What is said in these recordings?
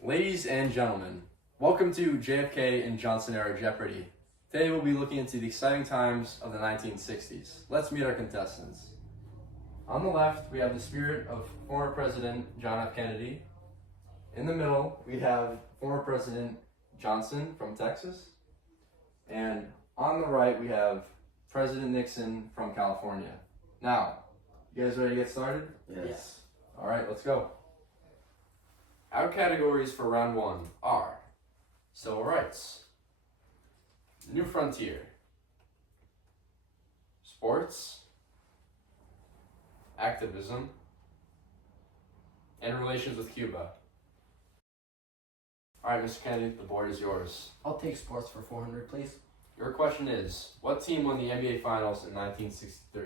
Ladies and gentlemen, welcome to JFK and Johnson era Jeopardy! Today we'll be looking into the exciting times of the 1960s. Let's meet our contestants. On the left, we have the spirit of former President John F. Kennedy. In the middle, we have former President Johnson from Texas. And on the right, we have President Nixon from California. Now, you guys ready to get started? Yes. All right, let's go. Our categories for round one are civil rights, New Frontier, sports, activism, and relations with Cuba. All right, Mr. Kennedy, the board is yours. I'll take sports for 400, please. Your question is, what team won the NBA Finals in 1963?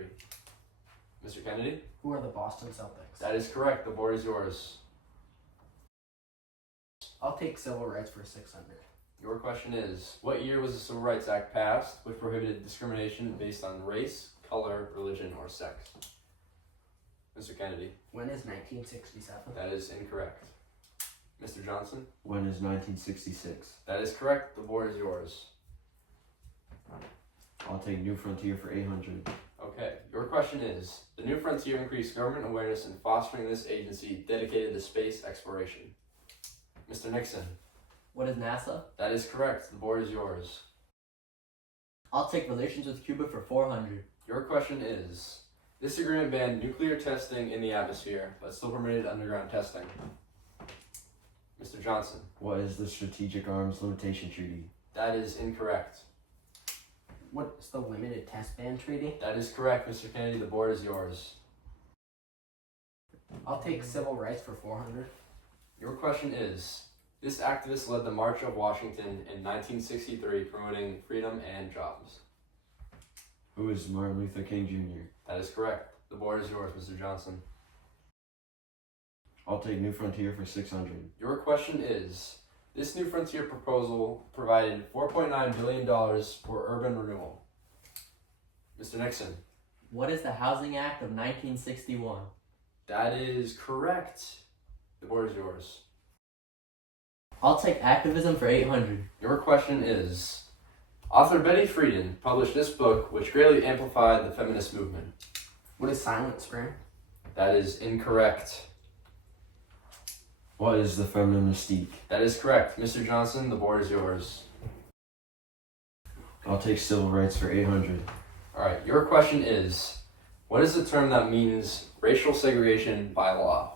Mr. Kennedy? Who are the Boston Celtics? That is correct. The board is yours. I'll take civil rights for 600. Your question is, what year was the Civil Rights Act passed, which prohibited discrimination based on race, color, religion, or sex? Mr. Kennedy? When is 1967? That is incorrect. Mr. Johnson? When is 1966? That is correct. The board is yours. I'll take New Frontier for 800. Okay, your question is, the New Frontier increased government awareness in fostering this agency dedicated to space exploration. Mr. Nixon? What is NASA? That is correct. The board is yours. I'll take relations with Cuba for 400. Your question is, this agreement banned nuclear testing in the atmosphere, but still permitted underground testing. Mr. Johnson? What is the Strategic Arms Limitation Treaty? That is incorrect. What's the Limited Test Ban Treaty? That is correct, Mr. Kennedy. The board is yours. I'll take civil rights for 400. Your question is, this activist led the March of Washington in 1963 promoting freedom and jobs. Who is Martin Luther King Jr.? That is correct. The board is yours, Mr. Johnson. I'll take New Frontier for 600. Your question is, this New Frontier proposal provided $4.9 billion for urban renewal. Mr. Nixon. What is the Housing Act of 1961? That is correct. The board is yours. I'll take activism for 800. Your question is, author Betty Friedan published this book which greatly amplified the feminist movement. What is Silent Spring? That is incorrect. What is the feminine mystique? That is correct. Mr. Johnson, the board is yours. I'll take civil rights for 800. All right, your question is, what is the term that means racial segregation by law?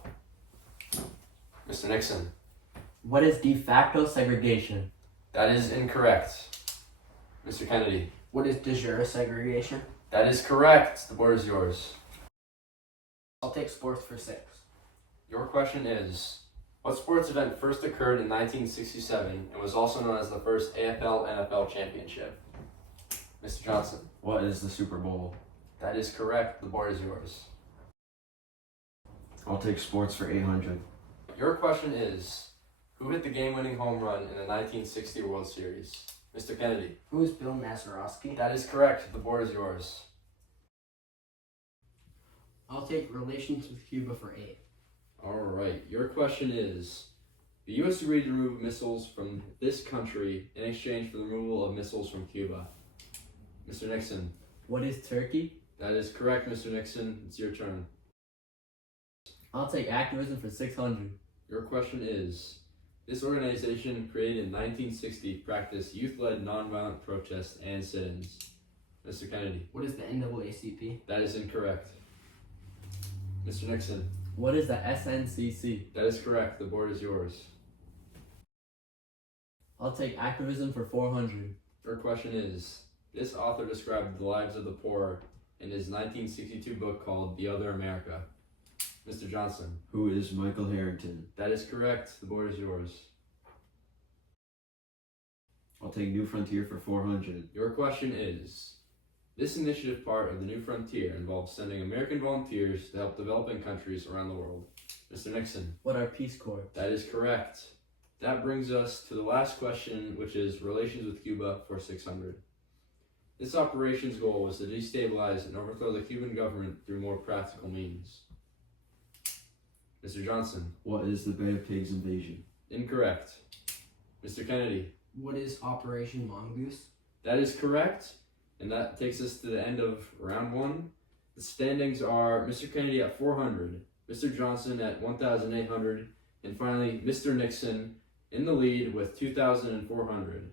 Mr. Nixon. What is de facto segregation? That is incorrect. Mr. Kennedy. What is de jure segregation? That is correct. The board is yours. I'll take sports for 6. Your question is, what sports event first occurred in 1967 and was also known as the first AFL-NFL championship? Mr. Johnson. What is the Super Bowl? That is correct. The board is yours. I'll take sports for 800. Your question is, who hit the game-winning home run in the 1960 World Series? Mr. Kennedy. Who is Bill Mazeroski? That is correct. The board is yours. I'll take relations with Cuba for 8. All right. Your question is, the U.S. agreed to remove missiles from this country in exchange for the removal of missiles from Cuba. Mr. Nixon. What is Turkey? That is correct, Mr. Nixon. It's your turn. I'll take activism for 600. Your question is, this organization created in 1960 practiced youth-led nonviolent protests and sit-ins. Mr. Kennedy. What is the NAACP? That is incorrect. Mr. Nixon. What is the SNCC? That is correct. The board is yours. I'll take activism for 400. Your question is, this author described the lives of the poor in his 1962 book called The Other America. Mr. Johnson. Who is Michael Harrington? That is correct. The board is yours. I'll take New Frontier for 400. Your question is, this initiative part of the New Frontier involves sending American volunteers to help developing countries around the world. Mr. Nixon. What are Peace Corps? That is correct. That brings us to the last question, which is relations with Cuba for 600. This operation's goal was to destabilize and overthrow the Cuban government through more practical means. Mr. Johnson. What is the Bay of Pigs invasion? Incorrect. Mr. Kennedy. What is Operation Mongoose? That is correct, and that takes us to the end of round 1. The standings are Mr. Kennedy at 400, Mr. Johnson at 1,800, and finally Mr. Nixon in the lead with 2,400.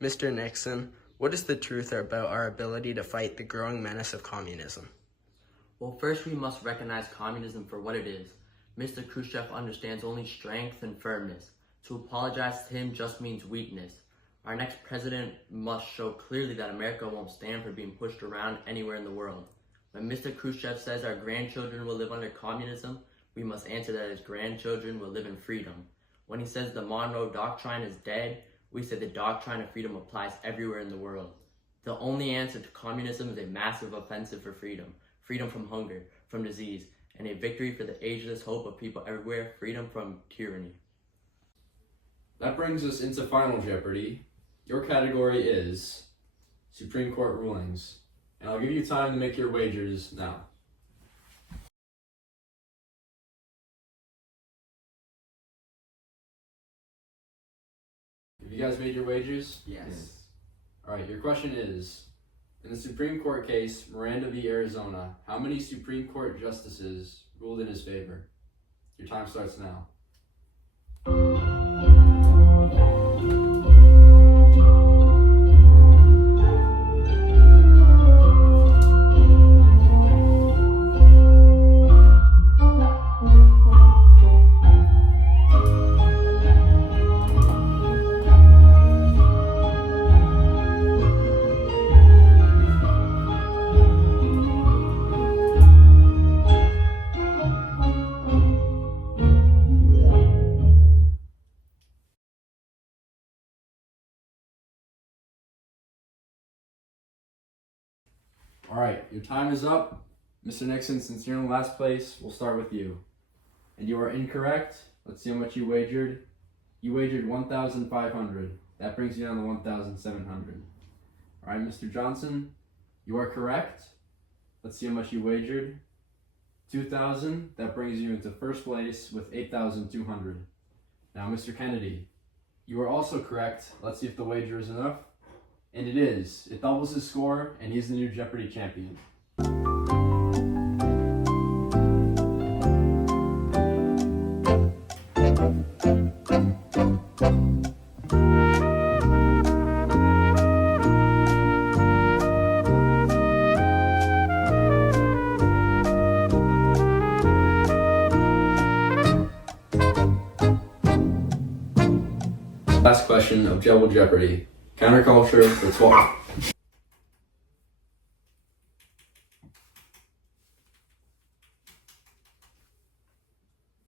Mr. Nixon, what is the truth about our ability to fight the growing menace of communism? Well, first we must recognize communism for what it is. Mr. Khrushchev understands only strength and firmness. To apologize to him just means weakness. Our next president must show clearly that America won't stand for being pushed around anywhere in the world. When Mr. Khrushchev says our grandchildren will live under communism, we must answer that his grandchildren will live in freedom. When he says the Monroe Doctrine is dead, we say the doctrine of freedom applies everywhere in the world. The only answer to communism is a massive offensive for freedom. Freedom from hunger, from disease, and a victory for the ageless hope of people everywhere, freedom from tyranny. That brings us into Final Jeopardy. Your category is Supreme Court rulings, and I'll give you time to make your wagers now. Have you guys made your wagers? Yes. Alright, your question is, in the Supreme Court case, Miranda v. Arizona, how many Supreme Court justices ruled in his favor? Your time starts now. Alright, your time is up. Mr. Nixon, since you're in last place, we'll start with you. And you are incorrect. Let's see how much you wagered. You wagered 1,500. That brings you down to 1,700. Alright, Mr. Johnson, you are correct. Let's see how much you wagered. 2,000. That brings you into first place with 8,200. Now, Mr. Kennedy, you are also correct. Let's see if the wager is enough. And it is. It doubles his score, and he's the new Jeopardy champion. Last question of Double Jeopardy. Counterculture for 12.